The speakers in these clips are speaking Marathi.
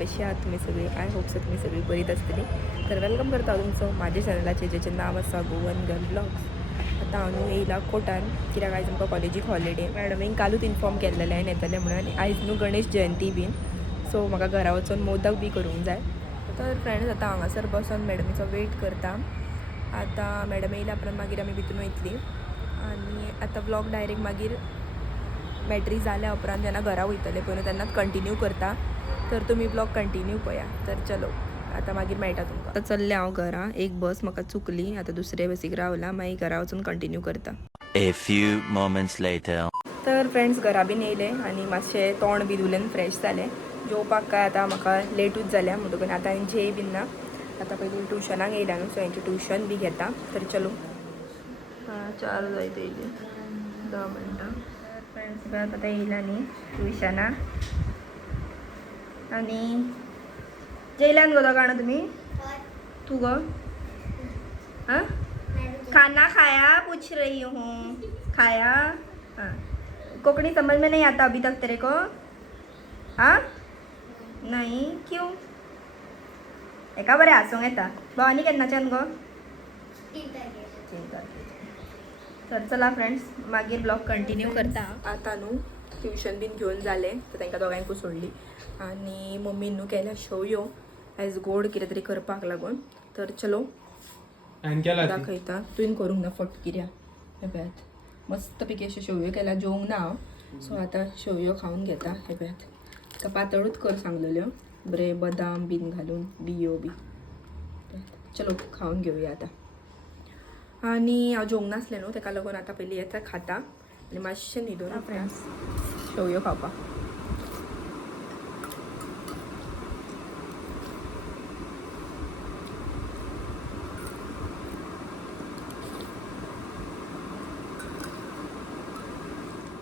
कशी आहात तुम्ही सगळे? आय होप सो तुम्ही सगळी बरीच असतली. तर वेलकम करता तुमचं माझ्या चॅनलाचे जेचे नाव आसा गोवन गर्ल ब्लॉग्स. आता हांव येयला कोटान कित्याक आयज आमकां कॉलेजीक हॉलिडे. मॅडमीन कालूच इन्फॉर्म केल्लें हांवें येतलें म्हणून आनी आयज न्हू गणेश जयंती बीन, सो म्हाका घरा वचून मोदक बी करूंक जाय. तर फ्रेंड्स आता हांगासर बसून मॅडमीचो वेट करता. आता मॅडम येयल्या उपरांत मागीर आमी भितून वयतली आनी आतां ब्लॉग डायरेक्ट मागीर बॅटरी जाल्या उपरांत जेन्ना घरा वयतले पळय तेन्नाच कंटिन्यू करता. तर तुमी ब्लॉग कंटिन्यू पळया. तर चलो आता मागीर मेळटा तुमकां. आतां चल्लें हांव घरा. एक बस म्हाका चुकली, आतां दुसरे बसीक रावला, मागीर घरा वचून कंटिन्यू करता. A few moments later. तर फ्रेंड्स घरा बीन येयलें आनी मातशें तोंड बी धुलें फ्रेश जालें. जेवपाक काय आतां म्हाका लेटूच जाल्या म्हणटकून आतां हांवें जेय बीन ना. आतां पयलीं ट्युशनाक येयला न्हू, सो हांची ट्युशन बी घेता. तर चलो 4 जायत येयली 10 मिनटां. फ्रेंड्स आतां येयला न्ही ट्युशनाक आनी जेयल्यान गो गाणं तुमी तू गो हाँ खाना खाया पूछ रही हूँ खाया हाँ कोकणी समझ में नहीं आता अभी तक तेरे को हाँ नहीं क्यों एका बरें हसूंक येता भवानी केन्नाच्यान गो 3 तारखेर. तर चला फ्रेंड्स मागीर ब्लॉग कंटिन्यू करता. आता न्हू ट्युशन बीन घेवन जालें तर तांकां दोगांयकूय सोडली आनी मम्मीन न्हू केल्या शेवयो आयज गोड कितें तरी करपाक लागून. तर चलो दाखयता. तुवें करूंक ना फट किऱ्या हे पळयात मस्त पैकी अशे शेवयो केल्या. जेवंक ना हांव, सो आतां शेवयो खावन घेता. हे पळयात ताका पातळूच कर सांगलेल्यो बरे बदाम बीन घालून बियो बी. चलो खावन घेवया आतां. आनी हांव जेवंक नासलें न्हू ताका लागून आतां पयलीं येता खाता आनी मातशें न्हिदून फ्रेंड्स शेवयो खावपाक.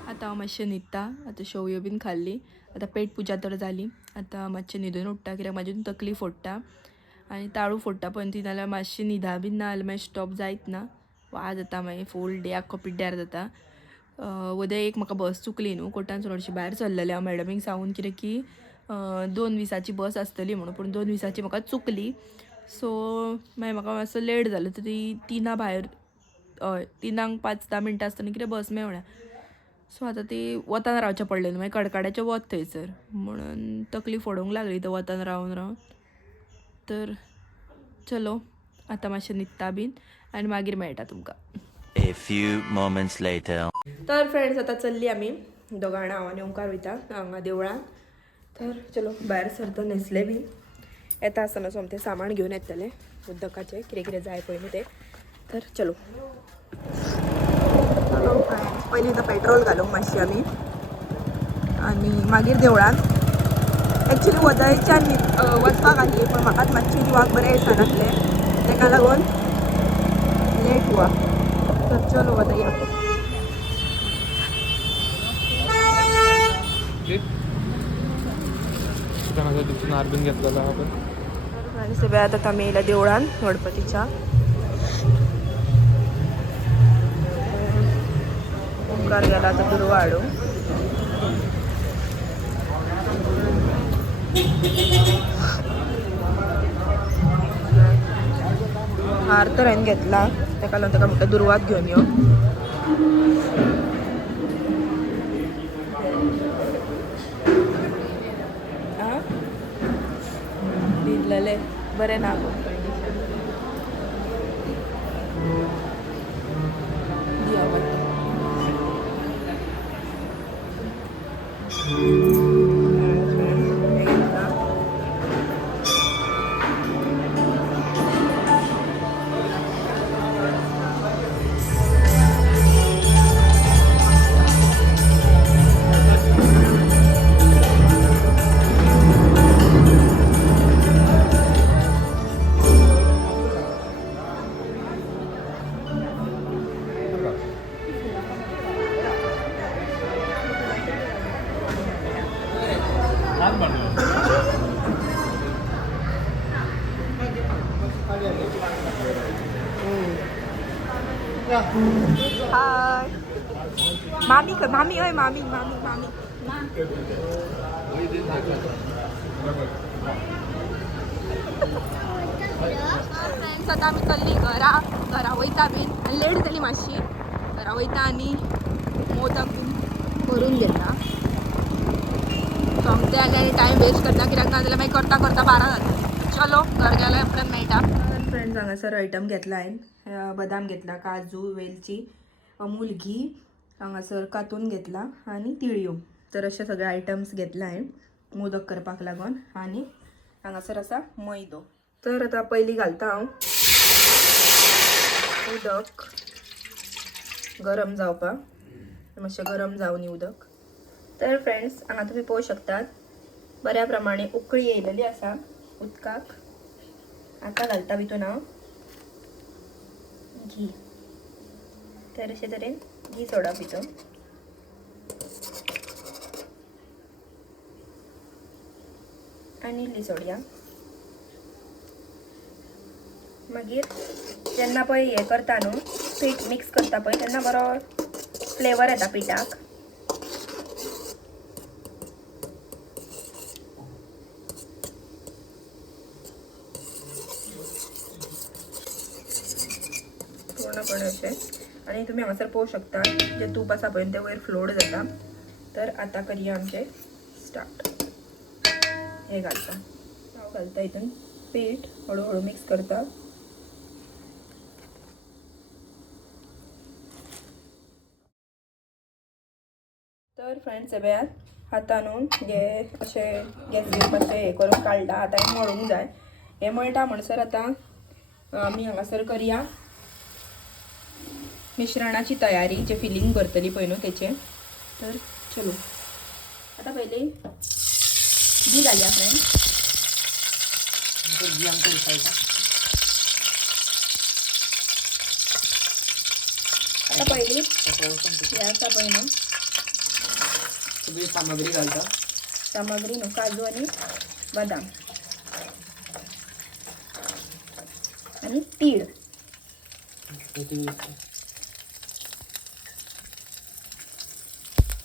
आतां हांव मातशें न्हिदता. आतां शेवयो बीन खाल्ली. आतां पेट पुजा तर जाली. आतां मातशें न्हिदून उठ्ठा कित्याक म्हाजी तकली फोडटा आनी ताळू फोडटा पळय ती नाल्यार मातशी न्हिदा बीन ना जाल्यार मागीर स्टॉप जायत ना. वाज येता मागीर फूल डे आख्खो पिड्ड्यार जाता. उदय एक म्हाका बस चुकली न्हू कोटानसून हरशीं भायर सरलेलें हांव मॅडमीक सांगून कित्याक की 2:20ची बस आसतली म्हणून, पूण 2:20ची म्हाका चुकली. सो मागीर म्हाका मातसो लेट जालो. तर ती 3 भायर 3 5-10 मिनटां आसतना कितें बस मेवल्या. सो आतां ती वतान रावचें पडलें न्हू. मागीर कडकाड्याचें वत थंयसर म्हणून तकली फोडूंक लागली तर वतान रावन रावन. तर चलो आतां मातशें न्हिदता बीन आनी मागीर मेळटा तुमकां. A few moments later. तर फ्रेंड्स आतां चल्ली आमी दोगां जाणां. हांव आनी ओंकार वयता हांगा देवळान. तर चलो भायर सरता न्हेसले बी येता आसतना सोमतें सामान घेवन येतलें उदकाचें कितें कितें जाय पळय न्हू तें. तर चलो चलो फ्रेंड्स पयलीं आतां पेट्रोल घालूंक मातशी आमी आनी मागीर देवळान. एक्चुली वदयच्यान वचपाक आसली पूण म्हाकाच मातशी जिवाक बरें दिसनासलें ताका लागून लेट हुआ. तर चलो आतां या अर्बन घेतलेला आपण. आणि सगळ्यात आता आमी येयल्या देवळान गणपतीच्या. ओंकार गेला आता दुर्वा हाडूंक. हार तर हांवें घेतला ताका लागून ताका म्हणटा दुर्वात घेवन यो. न्हिदलेलें बरें ना गो हाय मामी मामी ओय मामी मामी मामी फ्रेंड्स आता आम्ही चल्ली घरा वयता बीन आनी लेट जाली मातशी घरा वयता आनी मोदक बीन करून घेता सोमते आनी टायम वेस्ट करता कित्याक ना जाल्यार मागीर करता करता 12 जाता चलो घर गेल्यार उपरांत मेळटा फ्रेंड्स हांगासर आयटम घेतला हांवें बदाम घेतला काजू वेलची अमूल घी हांगासर कातून घेतला आनी तिळयो तर अशे सगळे आयटम्स घेतला हांवें मोदक करपाक लागून आनी हांगासर आसा मैदो तर आता पयलीं घालता हांव उदक गरम जावपाक मातशें गरम जावन उदक तर फ्रेंड्स हांगा तुमी पळोवंक शकतात बऱ्या प्रमाणे उकळी येयलेली आसा उदकाक आतां घालता भितून हांव घी तर अशे तरेन घी सोडा भितर आनी इल्ली सोडया मागीर जेन्ना पळय हें करता न्हू पीठ मिक्स करता पळय तेन्ना बरो फ्लेवर येता पिठाक पूर्णपणे अशें आनी तुमी हांगासर पळोवंक शकता जे तूप आसा पळय तें वयर फ्लोट जाता तर आतां करया आमचें स्टार्ट हे घालता हांव घालता हितून पीठ हळू हळू मिक्स करता तर फ्रेंड्स हे हातान हे अशें गॅस मातशें हें करून काडला आतां हें मळूंक जाय हें मळटा म्हणसर आतां आमी हांगासर करया मिश्रणाची तयारी जे फिलींग करतली पळय न्हू तेचें तर चलो आतां पयलीं घी घालया फ्रेंड्स आता पयलीं हें आसा पळय न्हू सगळी सामग्री घालता सामग्री न्हू काजू आनी बदाम आनी तीळ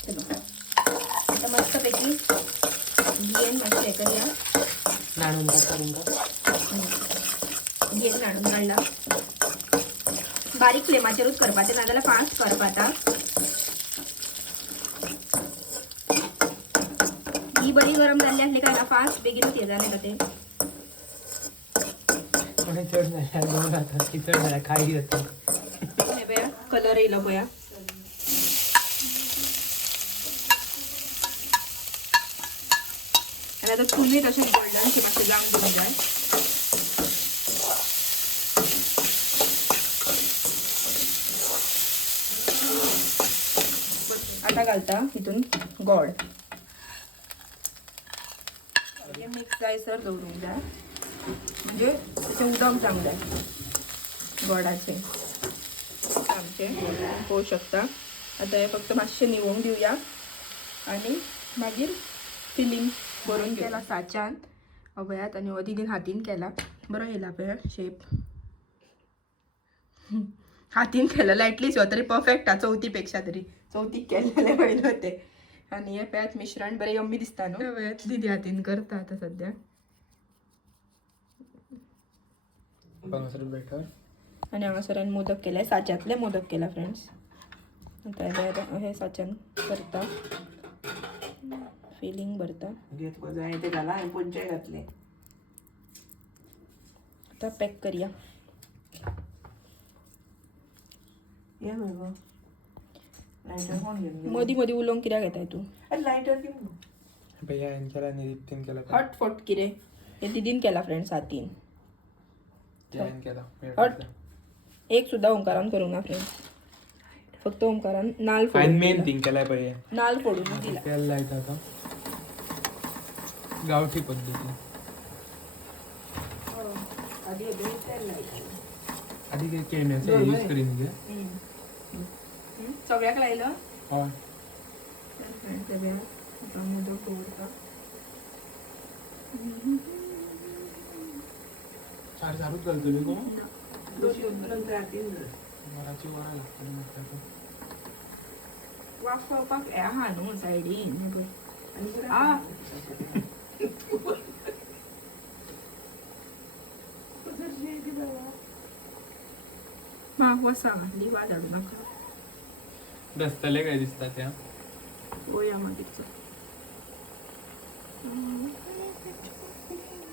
चलो आता मस्त पैकी घियेन मातशें हें करया नाणून करून घियेन नाडून काडला बारीक फ्लेमाचेरूच करपाचें नाजाल्यार फास्ट करपाता घी बरी गरम जाल्ली आसली काय ना फास्ट बेगीनच हे जालें तें चड जाल्यार गोड जाता की चड जाल्यार खायी जाता हे पळया कलर येयलो पळया आनी आतां फुल्ली तशें गोल्डनशें मातशें जावन दिवंक जाय आतां घालता हितून गोड मिक्स जायसर दवरूंक जाय म्हणजे तशें उदक जावंक जाय गोडाचें आमचें पळोवंक शकता आतां हें फक्त मातशें निवोवंक दिवया आनी मागीर फिलींग करून केला साच्यान अभयात आनी हो दिदीन हातीन केला बरो येयला पळय शेप हातीन केलेलो एटलीस्ट हो तरी परफेक्ट हा चवथी पेक्षा तरी चवथीक केलेले पळयलो ते आनी हे पळयात मिश्रण बरें यम्मी दिसता न्हू पळयात दिदी हातीन करता आतां सद्या बेटर आनी हांगासर हांवें मोदक केले साच्यातले मोदक केला फ्रेंड्स आतां हे साच्यान करता फिलींग भरता जाय ते घाला हांवें पंचे घातले आतां पॅक करया या मगो लायटर कोण घेवन मदीं मदीं उलोवंक कित्याक येताय तूं लायटर घेवन भैया हांवें केला आनी दिप्तीन केला हटफट कितें हे दिदीन केला फ्रेंड्स हातीन हांवें केला हट एक सुद्दां ओंकारान करूंक ना फ्रेंड्स फक्त ओंकारान नाल हांवें फोडून मेन दिला. थिंग केलाय पळय नाल फोडून दिला तेल लायता आतां गांवठी पद्दतीन आधी तेल लायटर आधी कितें केमियल्स यूज करीन गे सगळ्याक लायलो हय मोदक दवरता चार चारूच घालतली गो नंतर हातीन वराची वरां लागतली म्हाका वाफवपाक आहा न्हू सायडीन आणि आ वसा लिवा झाडू नका रस्त्याला काय दिसतात त्या गोया मागेच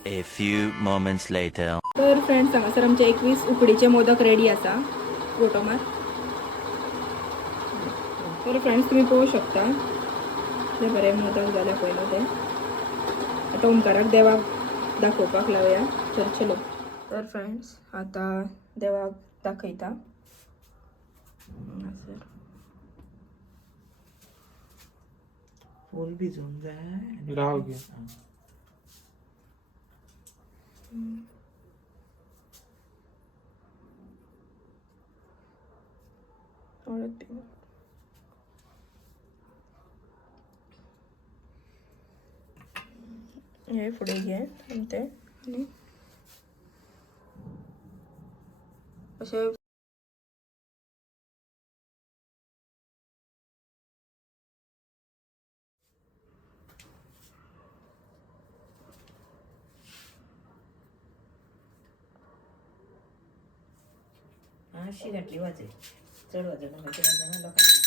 A few moments later. तर फ्रेंड्स सांगा सर आमचे 21 उकडीचे मोदक रेडी असा फोटो मार तर फ्रेंड्स तुम्ही पळोवू शकता ते बरे मोदक जाल्या पयलो ते आता ओंकाराक देवाक दाखोवपाक लावया तर चलो तर फ्रेंड्स आता देवाक दाखयता हांगासर फूल भिजून जाय राव घे हळद पिवळा. हे फुडें घे ते आनी अशें अशी घातली वाजे चढ वाजे लोकांना